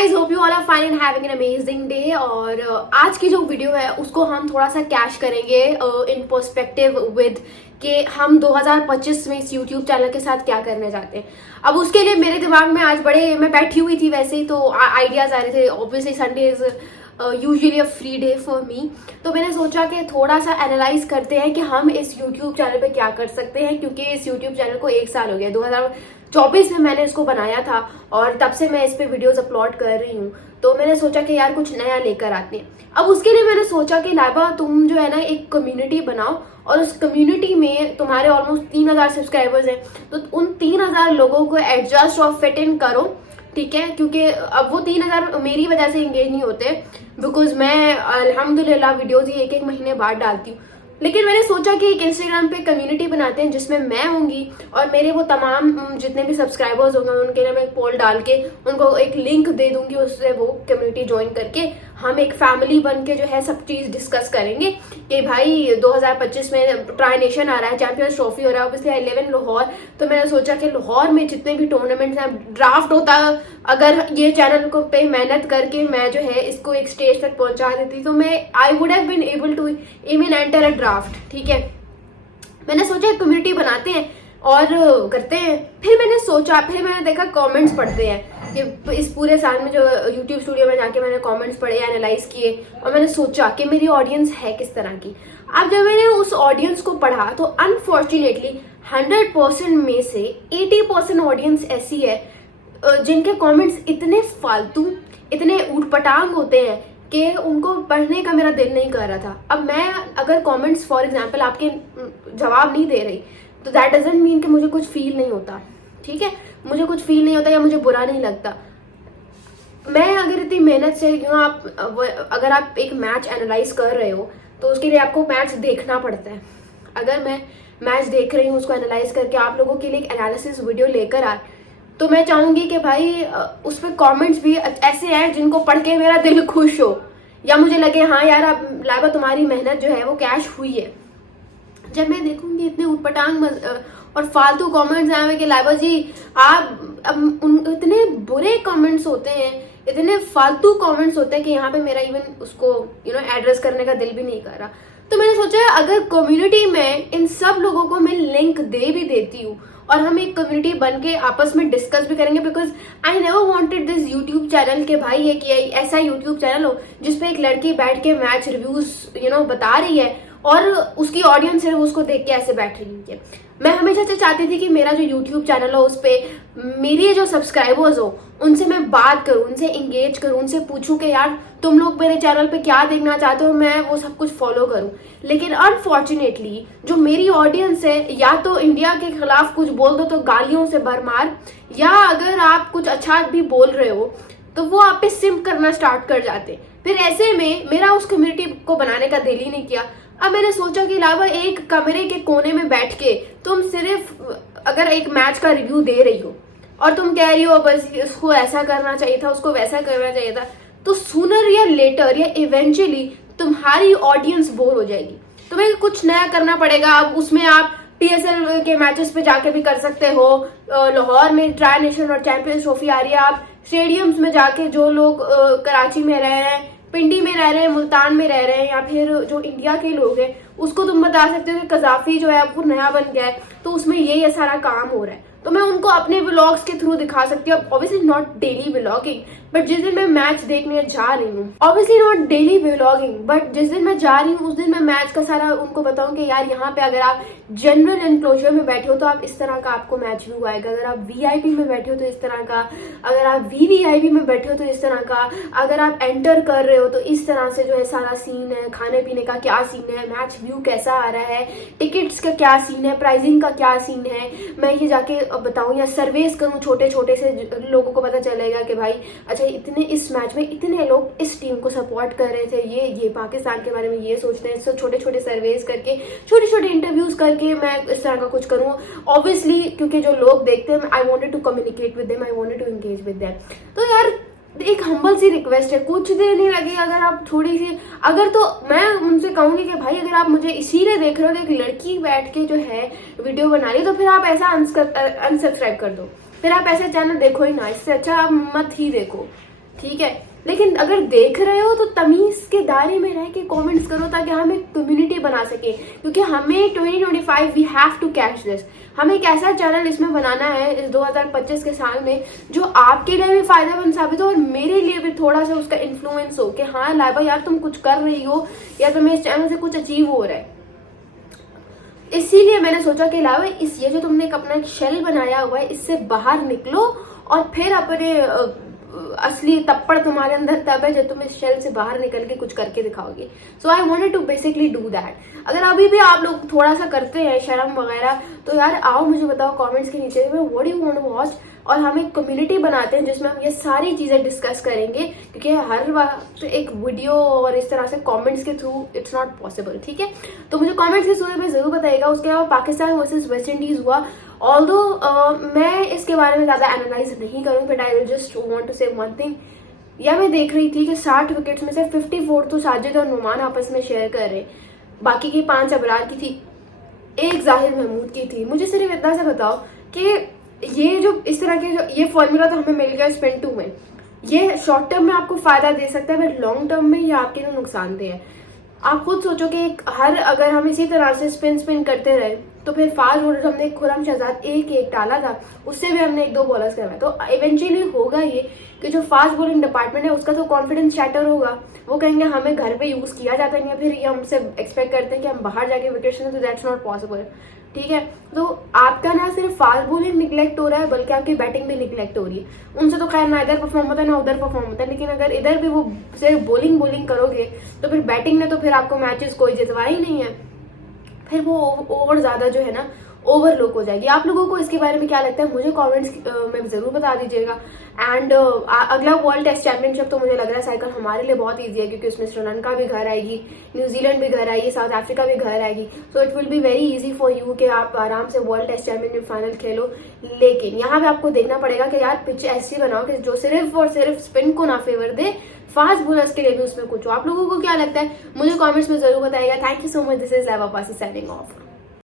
Guys, hope you all are fine and having an amazing day. और आज की जो वीडियो है उसको हम थोड़ा सा कैश करेंगे इन पर्सपेक्टिव विद कि हम 2025 में इस YouTube चैनल के साथ क्या करने जाते हैं। अब उसके लिए मेरे दिमाग में आज मैं बैठी हुई थी वैसे ही तो आइडियाज आ रहे थे। Obviously Sunday is usually a free day for me, तो मैंने सोचा कि थोड़ा सा एनालाइज करते हैं कि हम इस YouTube चैनल पे क्या कर सकते हैं, क्योंकि इस YouTube चैनल को 1 साल हो गया। 2024 में मैंने इसको बनाया था और तब से मैं इस पे वीडियोस अपलोड कर रही हूँ। तो मैंने सोचा कि यार कुछ नया लेकर आते हैं। अब उसके लिए मैंने सोचा कि लाइबा तुम जो है ना एक कम्युनिटी बनाओ और उस कम्युनिटी में तुम्हारे ऑलमोस्ट 3000 सब्सक्राइबर्स हैं, तो उन 3000 लोगों को एडजस्ट और फिट इन करो, ठीक है। क्योंकि अब वो 3000 मेरी वजह से इंगेज नहीं होते, बिकॉज मैं अल्हम्दुलिल्लाह वीडियोज ही एक महीने बाद डालती हूँ। लेकिन मैंने सोचा कि एक इंस्टाग्राम पे कम्युनिटी बनाते हैं जिसमें मैं होंगी और मेरे वो तमाम जितने भी सब्सक्राइबर्स होंगे उनके लिए मैं एक पोल डाल के उनको एक लिंक दे दूंगी, उससे वो कम्युनिटी ज्वाइन करके हम एक फैमिली बन के जो है सब चीज़ डिस्कस करेंगे कि भाई 2025 में ट्राई नेशन आ रहा है, चैंपियंस ट्रॉफी हो रहा है, obviously I live in Lahore. तो मैंने सोचा कि लाहौर में जितने भी टूर्नामेंट्स हैं, ड्राफ्ट होता, अगर ये चैनल को पे मेहनत करके मैं जो है इसको एक स्टेज तक पहुंचा देती तो मैं I would have been able to even enter a draft, ठीक है। मैंने सोचा कम्युनिटी बनाते हैं और करते हैं। फिर मैंने देखा कमेंट्स पढ़ते हैं कि इस पूरे साल में जो YouTube स्टूडियो में जाके मैंने कमेंट्स पढ़े, एनालाइज किए और मैंने सोचा कि मेरी ऑडियंस है किस तरह की। अब जब मैंने उस ऑडियंस को पढ़ा तो अनफॉर्चुनेटली 100% में से 80% ऑडियंस ऐसी है जिनके कमेंट्स इतने फालतू, इतने ऊटपटांग होते हैं कि उनको पढ़ने का मेरा दिल नहीं कर रहा था। अब मैं अगर कमेंट्स फॉर एग्जांपल आपके जवाब नहीं दे रही तो दैट डजंट मीन कि मुझे कुछ फील नहीं होता, ठीक है। मुझे कुछ फील नहीं होता या मुझे बुरा नहीं लगता। मैं अगर इतनी मेहनत से अगर आप एक मैच एनालाइज कर रहे हो तो उसके लिए आपको मैच देखना पड़ता है। अगर मैं मैच देख रही हूँ उसको एनालाइज करके आप लोगों के लिए एक एनालिसिस वीडियो लेकर आए तो मैं चाहूंगी कि भाई उस पर कॉमेंट्स भी ऐसे हैं जिनको पढ़ के मेरा दिल खुश हो या मुझे लगे हाँ यार अब लाइबा तुम्हारी मेहनत जो है वो कैश हुई है। जब मैं देखूंगी इतने उटपटांग और फालतू कमेंट्स आए हुए कि लाइबा जी आप इतने बुरे कमेंट्स होते हैं, इतने फालतू कमेंट्स होते हैं कि यहाँ पे मेरा इवन उसको एड्रेस करने का दिल भी नहीं कर रहा। तो मैंने सोचा अगर कम्युनिटी में इन सब लोगों को मैं लिंक दे भी देती हूँ और हम एक कम्युनिटी बन के आपस में डिस्कस भी करेंगे, because I never wanted this YouTube channel के भाई एक ऐसा यूट्यूब चैनल हो जिसपे एक लड़की बैठ के मैच रिव्यूज बता रही है और उसकी ऑडियंस है उसको देख के ऐसे बैठ रही है। मैं हमेशा से चाहती थी कि मेरा जो यूट्यूब चैनल हो उस पर मेरी जो सब्सक्राइबर्स हो उनसे मैं बात करूं, उनसे इंगेज करूं, उनसे पूछूं कि यार तुम लोग मेरे चैनल पे क्या देखना चाहते हो, मैं वो सब कुछ फॉलो करूं। लेकिन अनफॉर्चुनेटली जो मेरी ऑडियंस है या तो इंडिया के खिलाफ कुछ बोल दो तो गालियों से भरमार, या अगर आप कुछ अच्छा भी बोल रहे हो तो वो आप पे सिम्प करना स्टार्ट कर जाते। फिर ऐसे में मेरा उस कम्युनिटी को बनाने का दिल ही नहीं किया। अब मैंने सोचा कि लावा एक कमरे के कोने में बैठ के तुम सिर्फ अगर एक मैच का रिव्यू दे रही हो और तुम कह रही हो बस उसको ऐसा करना चाहिए था, उसको वैसा करना चाहिए था, तो सूनर या लेटर या इवेंचुअली तुम्हारी ऑडियंस बोर हो जाएगी। तुम्हें कुछ नया करना पड़ेगा। अब उसमें आप PSL के मैचेस पे जाके भी कर सकते हो। लाहौर में ट्राई नेशन और चैंपियंस ट्रॉफी आ रही है, आप स्टेडियम्स में जाके जो लोग कराची में रह रहे हैं, पिंडी में रह रहे हैं, मुल्तान में रह रहे हैं, या फिर जो इंडिया के लोग हैं उसको तुम बता सकते हो कि कजाफी जो है वो नया बन गया है तो उसमें ये सारा काम हो रहा है। तो मैं उनको अपने व्लॉग्स के थ्रू दिखा सकती हूँ। Obviously not daily vlogging, but जिस दिन मैं मैच देखने जा रही हूँ, obviously not daily vlogging, but जिस दिन मैं जा रही हूँ उस दिन मैं मैच का सारा उनको बताऊं कि यार यहाँ पे अगर आप जनरल एनक्लोजर में बैठे हो तो आप इस तरह का आपको मैच व्यू आएगा, अगर आप VIP में बैठे हो तो इस तरह का, अगर आप VVIP में बैठे हो तो इस तरह का, अगर आप एंटर कर रहे हो तो इस तरह से जो है सारा सीन है, खाने पीने का क्या सीन है, मैच व्यू कैसा आ रहा है, टिकट्स का क्या सीन है, प्राइसिंग का क्या सीन है, मैं ये जाके बताऊं या सर्वेस करूं, छोटे छोटे से लोगों को पता चलेगा कि भाई अच्छा इतने इस मैच में इतने लोग इस टीम को सपोर्ट कर रहे थे, ये पाकिस्तान के बारे में ये सोचते हैं। सो छोटे छोटे सर्वेस करके, छोटे छोटे इंटरव्यूज करके मैं इस तरह का कुछ करूँ। ऑब्वियसली क्योंकि जो लोग देखते हैं I wanted to communicate with them, I wanted to engage with them. तो यार एक हम्बल सी रिक्वेस्ट है, कुछ देर नहीं लगी अगर आप थोड़ी सी, अगर तो मैं उनसे कहूंगी कि भाई अगर आप मुझे इसीलिए देख रहे हो कि एक लड़की बैठ के जो है वीडियो बना रही तो फिर आप ऐसा अनसब्सक्राइब कर दो, फिर आप ऐसे चैनल देखो ही ना, इससे अच्छा आप मत ही देखो, ठीक है, लेकिन अगर देख रहे हो तो तमीज के दायरे में रह के कमेंट्स करो ताकि हम एक कम्युनिटी बना सके, क्योंकि हमें 2025 we have to catch this. हमें एक ऐसा चैनल इसमें बनाना है इस 2025 के साल में जो आपके लिए भी फायदेमंद साबित हो और मेरे लिए भी थोड़ा सा उसका इन्फ्लुएंस हो कि हाँ लाइबा यार तुम कुछ कर रही हो या तुम्हें इस चैनल से कुछ अचीव हो रहा है। इसीलिए मैंने सोचा कि लाइबा ये जो तुमने एक अपना एक शेल बनाया हुआ है इससे बाहर निकलो और फिर अपने असली तप्पड़ तुम्हारे अंदर तब है जब तुम इस शेल से बाहर निकल के कुछ करके दिखाओगे। So I wanted to basically do that. अगर अभी भी आप लोग थोड़ा सा करते हैं शर्म वगैरह तो यार आओ मुझे बताओ कमेंट्स के नीचे में what do you want to watch, और हम एक कम्युनिटी बनाते हैं जिसमें हम ये सारी चीजें डिस्कस करेंगे, क्योंकि हर वक्त एक वीडियो और इस तरह से कमेंट्स के थ्रू इट्स नॉट पॉसिबल। ठीक है, तो मुझे कमेंट्स के थ्रू में जरूर बताइएगा। उसके अलावा पाकिस्तान वर्सेस वेस्ट इंडीज हुआ, ऑल्दो मैं इसके बारे में ज्यादा एनालाइज नहीं करूँ, but I will just want to say one thing. या मैं देख रही थी कि 60 विकेट्स में से 54 तो साजिद और नुमान आपस में शेयर कर रहे, बाकी की 5 अबरार की थी, 1 जाहिर महमूद की थी। मुझे सिर्फ इतना सा बताओ कि ये जो इस तरह के जो ये फॉर्मूला तो हमें मिल गया स्पिन टू में, ये शॉर्ट टर्म में आपको फायदा दे सकता है बट लॉन्ग टर्म में ये आपके लिए नुकसानदेह है। आप खुद सोचो कि अगर हम इसी तरह से स्पिन करते रहे तो फिर फास्ट बॉलर हमने खुर्रम शहजाद एक डाला था, उससे भी हमने 1-2 बॉलर्स करवाए, तो इवेंचुअली होगा ये कि जो फास्ट बॉलिंग डिपार्टमेंट है उसका तो कॉन्फिडेंस शैटर होगा। वो कहेंगे हमें घर पे यूज किया जाता नहीं है, फिर ये हमसे एक्सपेक्ट करते हैं कि हम बाहर जाके विकेट्स लें, तो दैट्स नॉट पॉसिबल। ठीक है, तो आपका ना सिर्फ फास्ट बॉलिंग निगलेक्ट हो रहा है बल्कि आपकी बैटिंग भी निगलेक्ट हो रही है। उनसे तो खैर ना इधर परफॉर्म होता है ना उधर परफॉर्म होता है, लेकिन अगर इधर भी वो सिर्फ बॉलिंग करोगे तो फिर बैटिंग में तो फिर आपको मैचेस कोई जितवा ही नहीं है, फिर वो और ज्यादा जो है ना ओवरलुक हो जाएगी। आप लोगों को इसके बारे में क्या लगता है मुझे कमेंट्स में जरूर बता दीजिएगा। एंड अगला वर्ल्ड टेस्ट चैंपियनशिप तो मुझे लग रहा है साइकिल हमारे लिए बहुत ईजी है, क्योंकि उसमें श्रीलंका भी घर आएगी, न्यूजीलैंड भी घर आएगी, साउथ अफ्रीका भी घर आएगी। So it will be very easy for you कि आप आराम से वर्ल्ड टेस्ट चैंपियनशिप फाइनल खेलो। लेकिन यहाँ पे आपको देखना पड़ेगा कि यार पिच ऐसी बनाओ कि जो सिर्फ और सिर्फ स्पिन को ना फेवर दे, फास्ट बॉलर्स के लिए भी उसमें कुछ हो। आप लोगों को क्या लगता है मुझे कमेंट्स में जरूर बताइएगा। Thank you so much, this is Laiba Pasi signing off.